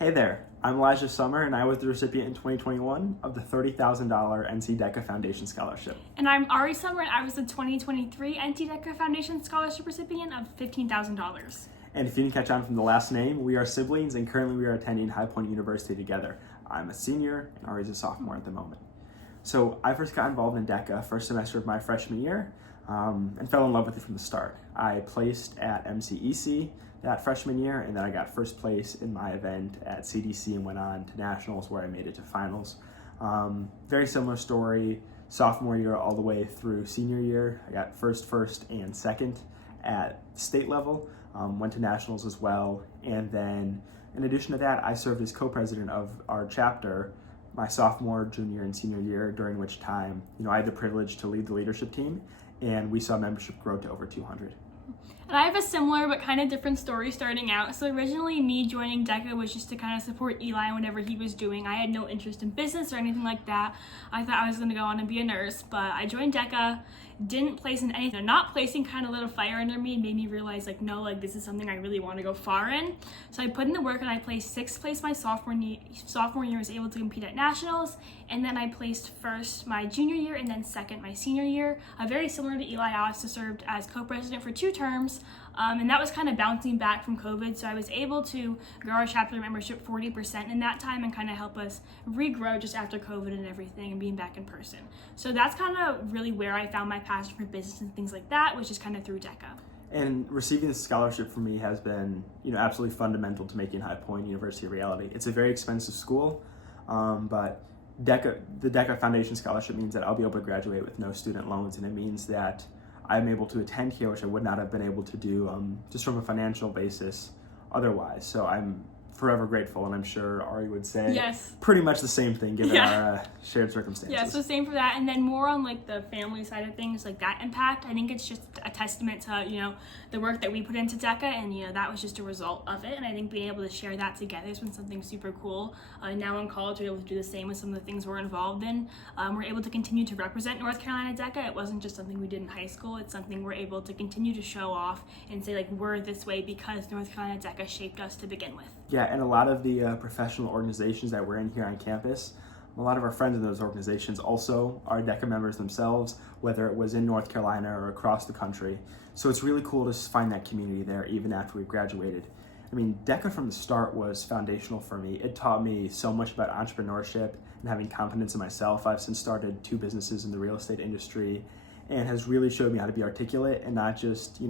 Hey there, I'm Elijah Summer, and I was the recipient in 2021 of the $30,000 NC Deca Foundation Scholarship. And I'm Ari Summer, and I was the 2023 NC Deca Foundation Scholarship recipient of $15,000. And if you didn't catch on from the last name, we are siblings, and currently we are attending High Point University together. I'm a senior, and Ari's a sophomore at the moment. So I first got involved in Deca first semester of my freshman year, and fell in love with it from the start. I placed at MCEC that freshman year, and then I got first place in my event at CDC and went on to nationals where I made it to finals. Very similar story, sophomore year all the way through senior year. I got first, and second at state level, went to nationals as well, and then in addition to that, I served as co-president of our chapter my sophomore, junior, and senior year, during which time, I had the privilege to lead the leadership team, and we saw membership grow to over 200. And I have a similar but kind of different story starting out. So originally me joining Deca was just to kind of support Eli in whatever he was doing. I had no interest in business or anything like that. I thought I was going to go on and be a nurse, but I joined Deca, didn't place in anything. Not placing kind of lit a fire under me and made me realize this is something I really want to go far in. So I put in the work and I placed sixth place my sophomore year, was able to compete at nationals, and then I placed first my junior year and then second my senior year. Very similar to Eli, I also served as co-president for 2 terms. And that was kind of bouncing back from COVID, so I was able to grow our chapter membership 40% in that time and kind of help us regrow just after COVID and everything and being back in person. So that's kind of really where I found my passion for business and things like that, which is kind of through Deca. And receiving this scholarship for me has been, absolutely fundamental to making High Point University a reality. It's a very expensive school, but the Deca Foundation Scholarship means that I'll be able to graduate with no student loans, and it means that I'm able to attend here, which I would not have been able to do just from a financial basis otherwise. So I'm forever grateful, and I'm sure Ari would say yes, pretty much the same thing given our shared circumstances. Yeah, so same for that. And then more on the family side of things, that impact, I think it's just a testament to, the work that we put into Deca, and, that was just a result of it. And I think being able to share that together has been something super cool. Now in college, we're able to do the same with some of the things we're involved in. We're able to continue to represent North Carolina Deca. It wasn't just something we did in high school. It's something we're able to continue to show off and say, we're this way because North Carolina Deca shaped us to begin with. Yeah, and a lot of the professional organizations that we're in here on campus, a lot of our friends in those organizations also are Deca members themselves, whether it was in North Carolina or across the country. So it's really cool to find that community there even after we've graduated. I mean, Deca from the start was foundational for me. It taught me so much about entrepreneurship and having confidence in myself. I've since started 2 businesses in the real estate industry, and has really showed me how to be articulate and not just,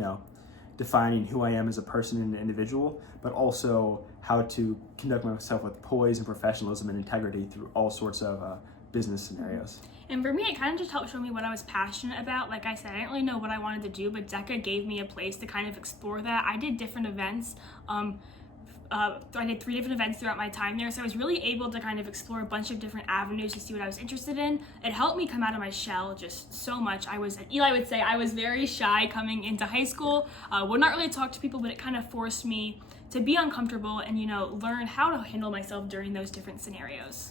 defining who I am as a person and an individual, but also how to conduct myself with poise and professionalism and integrity through all sorts of business scenarios. And for me, it kind of just helped show me what I was passionate about. Like I said, I didn't really know what I wanted to do, but Deca gave me a place to kind of explore that. I did different events. I did 3 different events throughout my time there, so I was really able to kind of explore a bunch of different avenues to see what I was interested in. It helped me come out of my shell just so much. Eli would say I was very shy coming into high school, would not really talk to people, but it kind of forced me to be uncomfortable and, learn how to handle myself during those different scenarios.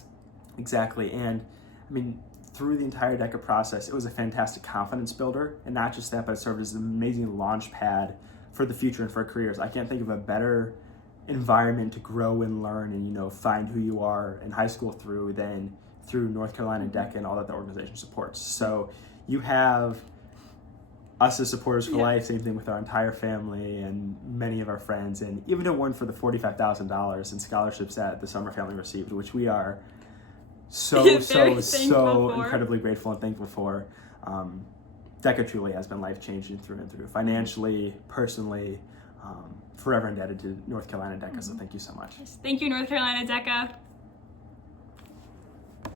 Exactly, and I mean, through the entire Deca process, it was a fantastic confidence builder, and not just that, but it served as an amazing launch pad for the future and for careers. I can't think of a better environment to grow and learn and find who you are in high school through North Carolina Deca and all that the organization supports. So you have us as supporters for life, same thing with our entire family and many of our friends, and even if it weren't for the $45,000 in scholarships that the Summer family received, which we are so incredibly grateful and thankful for. Deca truly has been life-changing through and through, financially, personally. Forever indebted to North Carolina Deca, so thank you so much. Thank you, North Carolina Deca.